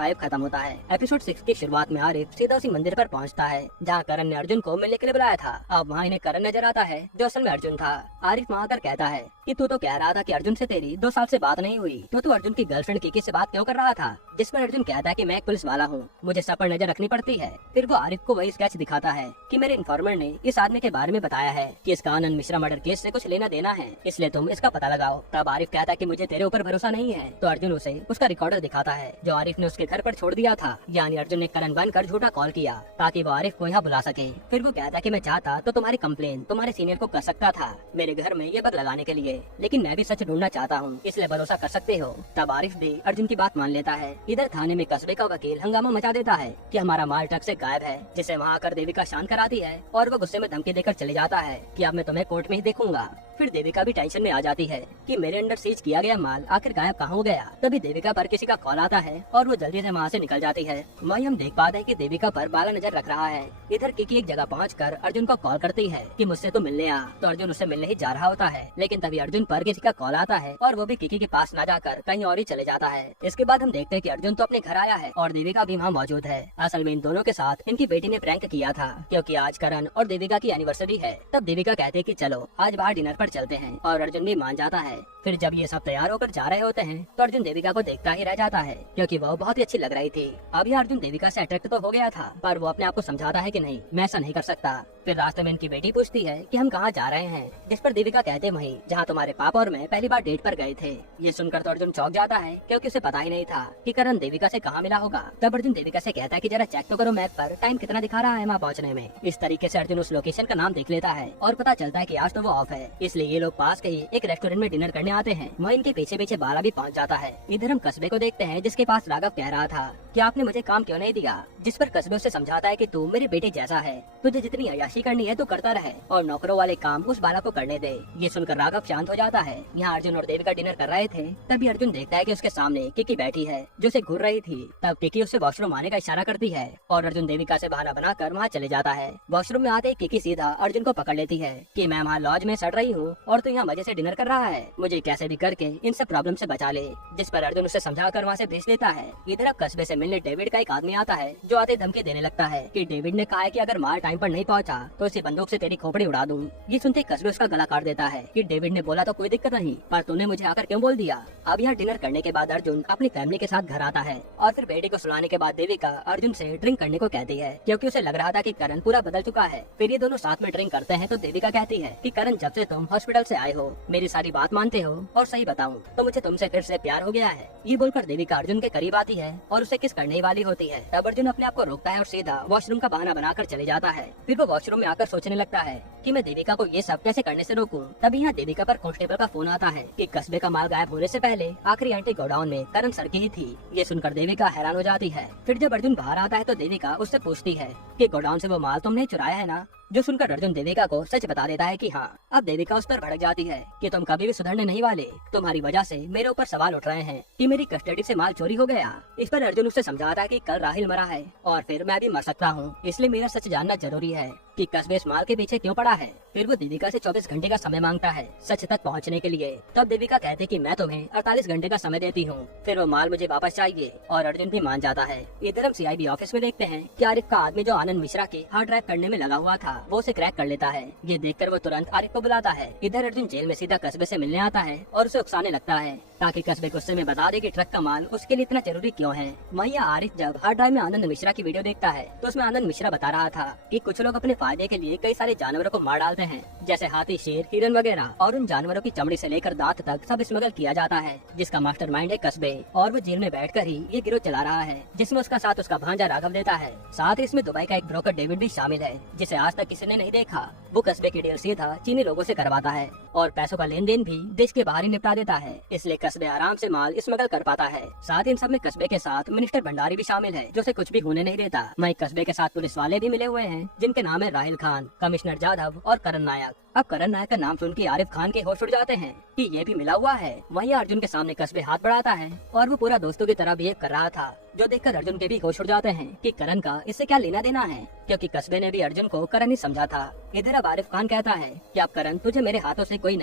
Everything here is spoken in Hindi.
5 खत्म होता है। एपिसोड 6 की शुरुआत में आरिफ सीधा उसी मंदिर पर पहुंचता है जहां करण ने अर्जुन को मिलने के लिए बुलाया था। अब वहां इन्हें करण नजर आता है जो असल में अर्जुन था। आरिफ वहां आकर कहता है कि तू तो कह रहा था कि अर्जुन से तेरी 2 साल से बात नहीं हुई, तो तू अर्जुन की गर्लफ्रेंड किकी से बात क्यों कर रहा था? जिस पर अर्जुन कहता है कि मैं एक पुलिस वाला हूँ, मुझे सब पर नजर रखनी पड़ती है। फिर वो आरिफ को वही स्केच दिखाता है कि मेरे इन्फॉर्मर ने इस आदमी के बारे में बताया है कि इसका आनंद मिश्रा मर्डर केस से कुछ लेना देना है, इसलिए तुम इसका पता लगाओ। तब आरिफ कहता है कि मुझे तेरे ऊपर भरोसा नहीं है। तो अर्जुन उसे उसका रिकॉर्डर दिखाता है जो आरिफ ने उसके घर पर छोड़ दिया था। यानी अर्जुन ने करण बनकर झूठा कॉल किया ताकि वो आरिफ को यहाँ बुला सके। फिर वो कहता है कि मैं चाहता तो तुम्हारी कंप्लेन तुम्हारे सीनियर को कर सकता था मेरे घर में ये बग लगाने के लिए, लेकिन मैं भी सच ढूंढना चाहता हूँ, इसलिए भरोसा कर सकते हो। तब आरिफ भी अर्जुन की बात मान लेता है। इधर थाने में कस्बे का वकील हंगामा मचा देता है कि हमारा माल ट्रक से गायब है, जिसे वहाँ आकर देविका शांत कराती है और वो गुस्से में धमकी देकर चले जाता है कि अब मैं तुम्हें कोर्ट में ही देखूंगा। फिर देविका भी टेंशन में आ जाती है कि मेरे अंडर सीज किया गया माल आखिर गायब कहाँ हो गया। तभी देविका पर किसी का कॉल आता है और वो जल्दी से वहाँ से निकल जाती है। वहीं हम देख पाते हैं कि देविका पर बाला नजर रख रहा है। इधर किकी एक जगह पहुंचकर अर्जुन को कॉल करती है कि मुझसे तो मिलने आ। तो अर्जुन उससे मिलने ही जा रहा होता है, लेकिन तभी अर्जुन पर किसी का कॉल आता है और वो भी किकी के पास न जाकर कहीं और ही चले जाता है। इसके बाद हम देखते हैं कि अर्जुन तो अपने घर आया है और देविका भी वहाँ मौजूद है। असल में इन दोनों के साथ इनकी बेटी ने प्रैंक किया था क्योंकि आज करण और देविका की एनिवर्सरी है। तब देविका कहते हैं कि चलो आज बाहर डिनर पर चलते हैं और अर्जुन भी मान जाता है। फिर जब ये सब तैयार होकर जा रहे होते हैं तो अर्जुन देविका को देखता ही रह जाता है क्योंकि वो बहुत ही अच्छी लग रही थी। अभी अर्जुन देविका से अट्रैक्ट तो हो गया था, पर वो अपने आप को समझाता है कि नहीं, मैं ऐसा नहीं कर सकता। फिर रास्ते में इनकी बेटी पूछती है कि हम कहाँ जा रहे हैं, जिस पर देविका कहते वहीं जहाँ तुम्हारे पापा और मैं पहली बार डेट पर गए थे। ये सुनकर तो अर्जुन चौंक जाता है क्योंकि उसे पता ही नहीं था कि करण देविका से कहाँ मिला होगा। तब अर्जुन देविका से कहता है कि जरा चेक तो करो मैप पर टाइम कितना दिखा रहा है वहाँ पहुँचने में। इस तरीके से अर्जुन उस लोकेशन का नाम देख लेता है और पता चलता है कि आज तो वो ऑफ है, इसलिए ये लोग पास के ही एक रेस्टोरेंट में डिनर करने आते हैं। वहीं इनके पीछे पीछे बाला भी पहुंच जाता है। इधर हम कस्बे को देखते हैं जिसके पास राघव कह रहा था कि आपने मुझे काम क्यों नहीं दिया, जिस पर कस्बे उसे समझाता है कि तू मेरे बेटे जैसा है, तुझे जितनी अय्याशी करनी है तू करता रहे और नौकरों वाले काम उस बाला को करने दे। ये सुनकर राघव शांत हो जाता है। यहाँ अर्जुन और देविका डिनर कर रहे थे, तभी अर्जुन देखता है कि उसके सामने किकी बैठी है जो उसे घूर रही थी। तब किकी उससे वॉशरूम आने का इशारा करती है और अर्जुन देविका से बहाना बनाकर वहाँ चले जाता है। वॉशरूम में आते ही किकी सीधा अर्जुन को पकड़ लेती है कि मैं वहाँ लॉज में सड़ रही हूँ और तू यहाँ मजे से डिनर कर रहा है, मुझे कैसे भी करके इन सब प्रॉब्लम से बचा ले। जिस पर अर्जुन उसे समझाकर वहाँ से भेज देता है। इधर अब कस्बे से मिलने डेविड का एक आदमी आता है जो आते धमकी देने लगता है कि डेविड ने कहा है कि अगर माल टाइम पर नहीं पहुंचा तो इसी बंदूक से तेरी खोपड़ी उड़ा दूं। ये सुनते कस्बे उसका गला काट देता है कि डेविड ने बोला तो कोई दिक्कत नहीं, पर तूने मुझे आकर क्यों बोल दिया। अब यहाँ डिनर करने के बाद अर्जुन अपनी फैमिली के साथ घर आता है और फिर बेटी को सुलाने के बाद देविका अर्जुन से ड्रिंक करने को कहती है क्योंकि उसे लग रहा था कि करण पूरा बदल चुका है। फिर ये दोनों साथ में ड्रिंक करते हैं तो देविका कहती है कि करण जब से तुम हॉस्पिटल से आए हो मेरी सारी बात मानते हो और सही बताऊं तो मुझे तुमसे फिर से प्यार हो गया है। ये बोलकर देविका अर्जुन के करीब आती है और उसे किस करने वाली होती है। तब अर्जुन अपने आप को रोकता है और सीधा वॉशरूम का बहाना बनाकर चले जाता है। फिर वो वॉशरूम में आकर सोचने लगता है कि मैं देविका को ये सब कैसे करने से रोकूं। तभी यहाँ देविका पर कांस्टेबल का फोन आता है कि कस्बे का माल गायब होने से पहले आखिरी एंटी गोडाउन में करण सर की ही थी। ये सुनकर देविका हैरान हो जाती है। फिर जब अर्जुन बाहर आता है तो देविका उससे पूछती है कि गोडाउन से वो माल तुमने चुराया है ना, जो सुनकर अर्जुन देविका को सच बता देता है कि हाँ। अब देविका उस पर भड़क जाती है कि तुम कभी भी सुधरने नहीं वाले, तुम्हारी वजह से मेरे ऊपर सवाल उठ रहे हैं कि मेरी कस्टडी से माल चोरी हो गया। इस पर अर्जुन उससे समझाता है कि कल राहिल मरा है और फिर मैं भी मर सकता हूँ, इसलिए मेरा सच जानना जरूरी है कि कस्बे इस माल के पीछे क्यों पड़ा है। फिर वो देविका से 24 घंटे का समय मांगता है सच तक पहुँचने के लिए। तब देविका कहते कि मैं तुम्हें 48 घंटे का समय देती हूँ, फिर वो माल मुझे वापस चाहिए और अर्जुन भी मान जाता है। इधर हम CIB ऑफिस में देखते हैं कि आरिफ का आदमी जो आनंद मिश्रा के हार्ड ड्राइव करने में लगा हुआ था वो उसे क्रैक कर लेता है। ये देखकर वो तुरंत आरिफ को बुलाता है। इधर अर्जुन जेल में सीधा कस्बे से मिलने आता है और उसे उकसाने लगता है ताकि कस्बे गुस्से में बता दे कि ट्रक का माल उसके लिए इतना जरूरी क्यों है। वहीं आरिफ जब हार्ड ड्राइव में आनंद मिश्रा की वीडियो देखता है तो उसमें आनंद मिश्रा बता रहा था कि कुछ लोग अपने फायदे के लिए कई सारे जानवरों को मार डालते हैं, जैसे हाथी, शेर, हिरन वगैरह, और उन जानवरों की चमड़ी से लेकर दांत तक सब स्मगल किया जाता है, जिसका मास्टरमाइंड है कस्बे और वो जेल में बैठकर ही ये गिरोह चला रहा है, जिसमें उसका साथ उसका भांजा राघव देता है। साथ ही इसमें दुबई का एक ब्रोकर डेविड भी शामिल है जिसे आज तक किसी ने नहीं देखा। वो कस्बे की डील सीधा चीनी लोगों से करवाता है और पैसों का लेन देन भी देश के बाहर ही निपटा देता है, इसलिए कस्बे आराम से माल स्मगल कर पाता है। साथ ही इन सब में कस्बे के साथ मिनिस्टर भंडारी भी शामिल है जो उसे कुछ भी होने नहीं देता। वहीं कस्बे के साथ पुलिस वाले भी मिले हुए हैं जिनके नाम है राहिल खान, कमिश्नर जाधव और करण नायक। अब करण नायक का नाम सुन के आरिफ खान के होश उड़ जाते हैं कि ये भी मिला हुआ है। वहीं अर्जुन के सामने कस्बे हाथ बढ़ाता है और वो पूरा दोस्तों की तरह बिहेव कर रहा था, जो देखकर अर्जुन के भी होश उड़ जाते हैं कि करण का इससे क्या लेना देना है, क्योंकि कस्बे ने भी अर्जुन को करण ही समझा था। इधर अब आरिफ खान कहता है कि अब करण तुझे मेरे हाथों से कोई